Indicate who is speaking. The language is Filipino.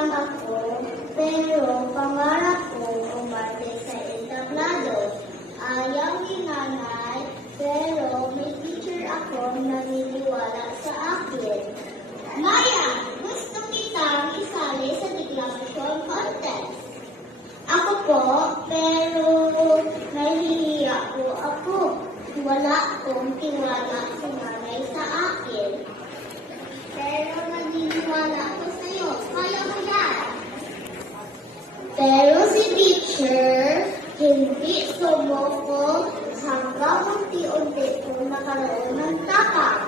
Speaker 1: lang ako, pero pangarap ko umarte sa entablado. Ayaw ni nanay, pero may teacher ako naniniwala sa akin. Maya, gusto kitang isali sa declaration contest. Ako po, pero nahihiya po ako. Wala akong tiwala sa nanay sa akin. Pero si teacher, hindi sumuko hanggang unti-unti po nakaroon ng ko,